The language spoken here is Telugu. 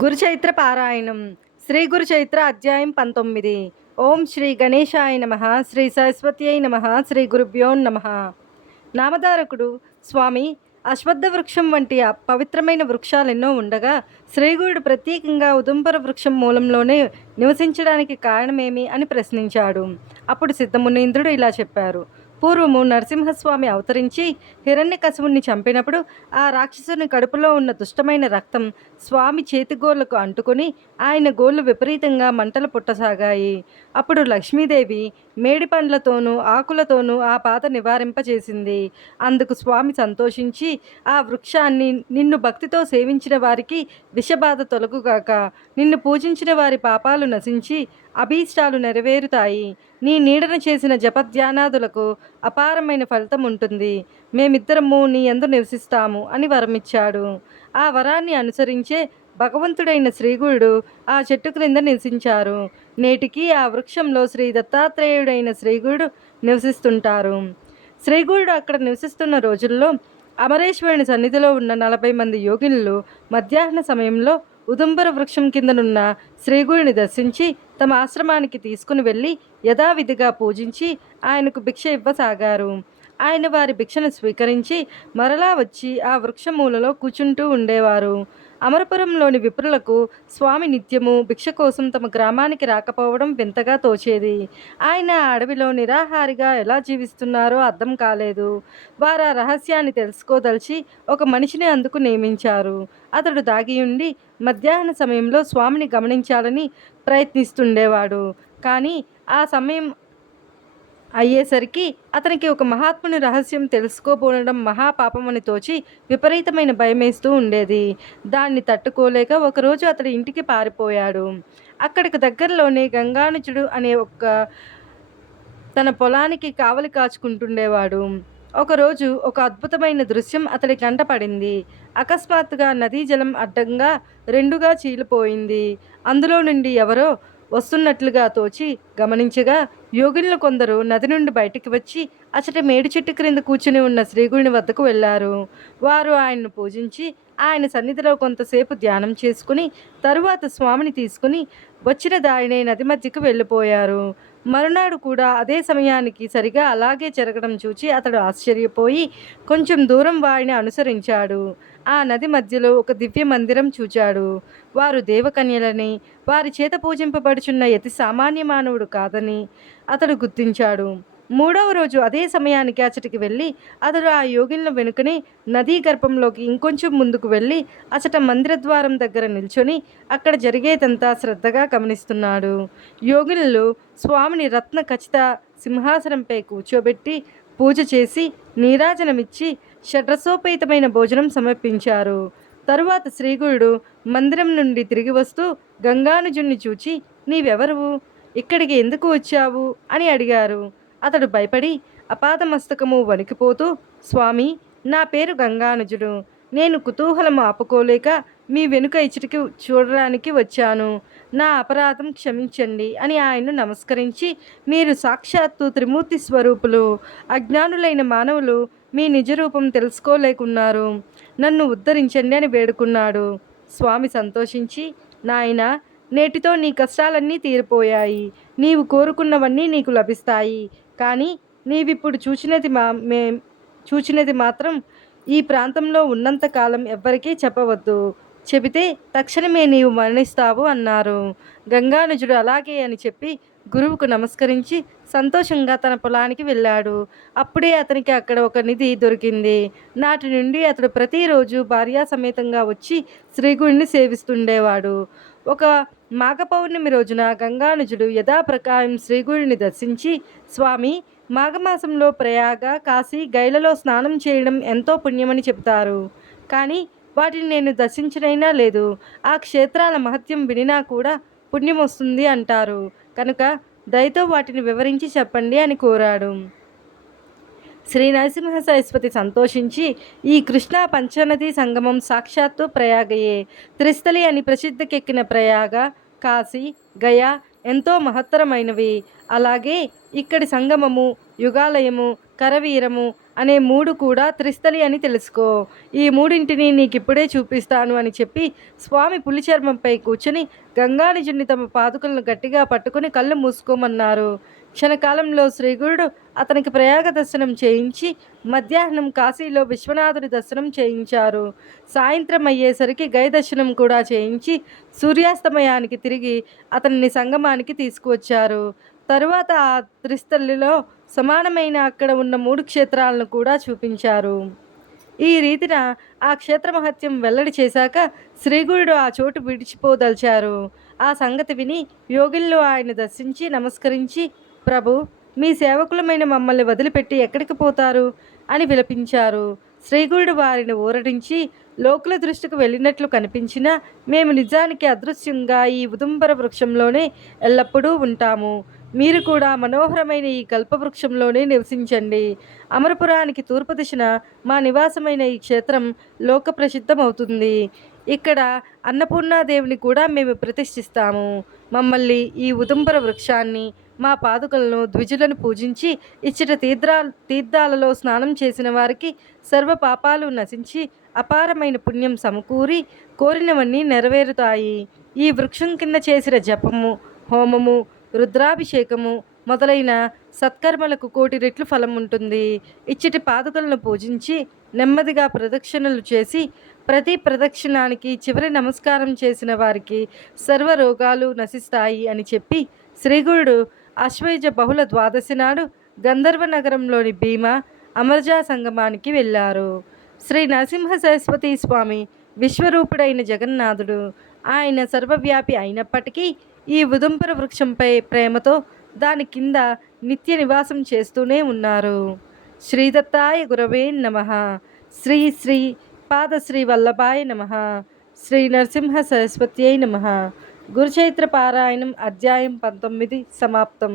గురుచైత్ర పారాయణం. శ్రీ గురుచైత్ర అధ్యాయం 19. ఓం శ్రీ గణేశాయ నమః. శ్రీ సరస్వత్యై నమః. శ్రీ గురుభ్యో నమః. నామధారకుడు స్వామి అశ్వత్థ వృక్షం వంటి పవిత్రమైన వృక్షాలెన్నో ఉండగా శ్రీగురుడు ప్రత్యేకంగా ఉదుంబర వృక్షం మూలంలోనే నివసించడానికి కారణమేమి అని ప్రశ్నించాడు. అప్పుడు సిద్ధమునీంద్రుడు ఇలా చెప్పారు. పూర్వము నరసింహస్వామి అవతరించి హిరణ్యకశిపుణ్ణి చంపినప్పుడు ఆ రాక్షసుని కడుపులో ఉన్న దుష్టమైన రక్తం స్వామి చేతిగోళ్లకు అంటుకొని ఆయన గోళ్లు విపరీతంగా మంటలు పుట్టసాగాయి. అప్పుడు లక్ష్మీదేవి మేడి పండ్లతోనూ ఆకులతోనూ ఆ బాధ నివారింపచేసింది. అందుకు స్వామి సంతోషించి ఆ వృక్షాన్ని నిన్ను భక్తితో సేవించిన వారికి విషబాధ తొలగుగాక, నిన్ను పూజించిన వారి పాపాలు నశించి అభీష్టాలు నెరవేరుతాయి, నీ నీడన చేసిన జపధ్యానాదులకు అపారమైన ఫలితం ఉంటుంది, మేమిద్దరము నీ యందు నివసిస్తాము అని వరమిచ్చాడు. ఆ వరాన్ని అనుసరించే భగవంతుడైన శ్రీగురుడు ఆ చెట్టు క్రింద నివసించారు. నేటికి ఆ వృక్షంలో శ్రీ దత్తాత్రేయుడైన శ్రీగురుడు నివసిస్తుంటారు. శ్రీగురుడు అక్కడ నివసిస్తున్న రోజుల్లో అమరేశ్వరుని సన్నిధిలో ఉన్న 40 మంది యోగినులు మధ్యాహ్న సమయంలో ఉదుంబర వృక్షం కిందనున్న శ్రీగురుని దర్శించి తమ ఆశ్రమానికి తీసుకుని వెళ్ళి యథావిధిగా పూజించి ఆయనకు భిక్ష ఇవ్వసాగారు. ఆయన వారి భిక్షను స్వీకరించి మరలా వచ్చి ఆ వృక్షమూలలో కూర్చుంటూ ఉండేవారు. అమరపురంలోని విప్రులకు స్వామి నిత్యము భిక్ష కోసం తమ గ్రామానికి రాకపోవడం వింతగా తోచేది. ఆయన ఆ అడవిలో నిరాహారిగా ఎలా జీవిస్తున్నారో అర్థం కాలేదు. వారు ఆ రహస్యాన్ని తెలుసుకోదలిచి ఒక మనిషిని అందుకు నియమించారు. అతడు దాగియుండి మధ్యాహ్న సమయంలో స్వామిని గమనించాలని ప్రయత్నిస్తుండేవాడు. కానీ ఆ సమయం అయ్యేసరికి అతనికి ఒక మహాత్ముని రహస్యం తెలుసుకోబోనడం మహాపాపమని తోచి విపరీతమైన భయమేస్తూ ఉండేది. దాన్ని తట్టుకోలేక ఒకరోజు అతడి ఇంటికి పారిపోయాడు. అక్కడికి దగ్గరలోనే గంగానుజుడు అనే తన పొలానికి కావలి కాచుకుంటుండేవాడు. ఒకరోజు ఒక అద్భుతమైన దృశ్యం అతడి కంట పడింది. అకస్మాత్తుగా నదీ జలం అడ్డంగా రెండుగా చీలిపోయింది. అందులో నుండి ఎవరో వస్తున్నట్లుగా తోచి గమనించగా యోగినులు కొందరు నది నుండి బయటికి వచ్చి అచట మేడి చెట్టు క్రింద కూర్చుని ఉన్న శ్రీగురుని వద్దకు వెళ్ళారు. వారు ఆయన్ను పూజించి ఆయన సన్నిధిలో కొంతసేపు ధ్యానం చేసుకుని తరువాత స్వామిని తీసుకుని వచ్చిన దారినే నది మధ్యకు వెళ్ళిపోయారు. మరునాడు కూడా అదే సమయానికి సరిగా అలాగే జరగడం చూచి అతడు ఆశ్చర్యపోయి కొంచెం దూరం వారిని అనుసరించాడు. ఆ నది మధ్యలో ఒక దివ్య మందిరం చూచాడు. వారు దేవకన్యలని, వారి చేత పూజింపబడుచున్న యతి సామాన్య మానవుడు కాదని అతడు గుర్తించాడు. మూడవ రోజు అదే సమయానికి అచటికి వెళ్ళి అతడు ఆ యోగిన్ల వెనుకనే నదీ గర్భంలోకి ఇంకొంచెం ముందుకు వెళ్ళి అచట మందిరద్వారం దగ్గర నిల్చొని అక్కడ జరిగేదంతా శ్రద్ధగా గమనిస్తున్నాడు. యోగినులు స్వామిని రత్న ఖచ్చిత సింహాసనంపై కూర్చోబెట్టి పూజ చేసి నీరాజనమిచ్చి షడ్రసోపేతమైన భోజనం సమర్పించారు. తరువాత శ్రీగురుడు మందిరం నుండి తిరిగి వస్తూ గంగానుజుణ్ణి చూచి, నీవెవరువు, ఇక్కడికి ఎందుకు వచ్చావు అని అడిగారు. అతడు భయపడి అపాదమస్తకము వణికిపోతూ, స్వామి, నా పేరు గంగానుజుడు, నేను కుతూహలం ఆపుకోలేక మీ వెనుక ఇచ్చటికి చూడడానికి వచ్చాను, నా అపరాధం క్షమించండి అని ఆయన్ను నమస్కరించి, మీరు సాక్షాత్తు త్రిమూర్తి స్వరూపులు, అజ్ఞానులైన మానవులు మీ నిజరూపం తెలుసుకోలేకున్నారు, నన్ను ఉద్ధరించండి అని వేడుకున్నాడు. స్వామి సంతోషించి, నాయన, నేటితో నీ కష్టాలన్నీ తీరిపోయాయి, నీవు కోరుకున్నవన్నీ నీకు లభిస్తాయి. కానీ నీవిప్పుడు చూచినది మాత్రం ఈ ప్రాంతంలో ఉన్నంతకాలం ఎవ్వరికీ చెప్పవద్దు, చెబితే తక్షణమే నీవు మరణిస్తావు అన్నారు. గంగానుజుడు అలాగే అని చెప్పి గురువుకు నమస్కరించి సంతోషంగా తన పొలానికి వెళ్ళాడు. అప్పుడే అతనికి అక్కడ ఒక నిధి దొరికింది. నాటి నుండి అతడు ప్రతిరోజు భార్యా సమేతంగా వచ్చి శ్రీగుడిని సేవిస్తుండేవాడు. ఒక మాఘ పౌర్ణమి రోజున గంగానుజుడు యథాప్రకారం శ్రీగుడిని దర్శించి, స్వామి, మాఘమాసంలో ప్రయాగ, కాశీ, గైలలో స్నానం చేయడం ఎంతో పుణ్యమని చెబుతారు. కానీ వాటిని నేను దర్శించనైనా లేదు. ఆ క్షేత్రాల మహత్యం వినినా కూడా పుణ్యం వస్తుంది అంటారు. కనుక దయతో వాటిని వివరించి చెప్పండి అని కోరాడు. శ్రీ నరసింహ సరస్వతి సంతోషించి, ఈ కృష్ణా పంచనదీ సంగమం సాక్షాత్తు ప్రయాగయే. త్రిస్థలి అని ప్రసిద్ధికెక్కిన ప్రయాగ, కాశీ, గయా ఎంతో మహత్తరమైనవి. అలాగే ఇక్కడి సంగమము, యుగాలయము కరవీరము అనే 3 కూడా త్రిస్థలి అని తెలుసుకో. ఈ మూడింటిని నీకిప్పుడే చూపిస్తాను అని చెప్పి స్వామి పులి చర్మంపై కూర్చుని గంగానిజుని తమ పాదుకలను గట్టిగా పట్టుకుని కళ్ళు మూసుకోమన్నారు. క్షణకాలంలో శ్రీగురుడు అతనికి ప్రయాగ దర్శనం చేయించి మధ్యాహ్నం కాశీలో విశ్వనాథుడి దర్శనం చేయించారు. సాయంత్రం అయ్యేసరికి గయ దర్శనం కూడా చేయించి సూర్యాస్తమయానికి తిరిగి అతన్ని సంగమానికి తీసుకువచ్చారు. తరువాత ఆ త్రిస్థలిలో సమానమైన అక్కడ ఉన్న 3 క్షేత్రాలను కూడా చూపించారు. ఈ రీతిన ఆ క్షేత్ర మహత్యం వెల్లడి చేశాక శ్రీగురుడు ఆ చోటు విడిచిపోదలిచారు. ఆ సంగతి విని యోగిళ్ళు ఆయన దర్శించి నమస్కరించి, ప్రభు, మీ సేవకులమైన మమ్మల్ని వదిలిపెట్టి ఎక్కడికి పోతారు అని విలపించారు. శ్రీగురుడు వారిని ఊరడించి, లోకుల దృష్టికి వెళ్ళినట్లు కనిపించినా మేము నిజానికి అదృశ్యంగా ఈ ఉదుంబర వృక్షంలోనే ఎల్లప్పుడూ ఉంటాము. మీరు కూడా మనోహరమైన ఈ కల్పవృక్షంలోనే నివసించండి. అమరపురానికి తూర్పు దిశన మా నివాసమైన ఈ క్షేత్రం లోక ప్రసిద్ధమవుతుంది. ఇక్కడ అన్నపూర్ణాదేవిని కూడా మేము ప్రతిష్ఠిస్తాము. మమ్మల్ని ఈ ఉదుంబర వృక్షాన్ని, మా పాదుకలను, ద్విజులను పూజించి ఇచ్చట తీర్థాలలో స్నానం చేసిన వారికి సర్వ పాపాలు నశించి అపారమైన పుణ్యం సమకూరి కోరినవన్నీ నెరవేరుతాయి. ఈ వృక్షం కింద చేసిన జపము, హోమము, రుద్రాభిషేకము మొదలైన సత్కర్మలకు 1,000 రెట్లు ఫలం ఉంటుంది. ఇచ్చటి పాదుకలను పూజించి నెమ్మదిగా ప్రదక్షిణలు చేసి ప్రతి ప్రదక్షిణానికి చివరి నమస్కారం చేసిన వారికి సర్వ రోగాలు నశిస్తాయి అని చెప్పి శ్రీగురుడు ఆశ్వయుజ బహుళ ద్వాదశి నాడు గంధర్వ నగరంలోని భీమా అమర్జా సంగమానికి వెళ్ళారు. శ్రీ నరసింహ సరస్వతి స్వామి విశ్వరూపుడైన జగన్నాథుడు. ఆయన సర్వవ్యాపి అయినప్పటికీ ఈ ఉదుంబర వృక్షంపై ప్రేమతో దాని కింద నిత్య నివాసం చేస్తూనే ఉన్నారు. శ్రీదత్తాయ గురవే నమః. శ్రీ శ్రీ పాదశ్రీ వల్లభాయ నమః. శ్రీ నరసింహ సరస్వత్యై నమః. గురుచైత్ర పారాయణం అధ్యాయం 19 సమాప్తం.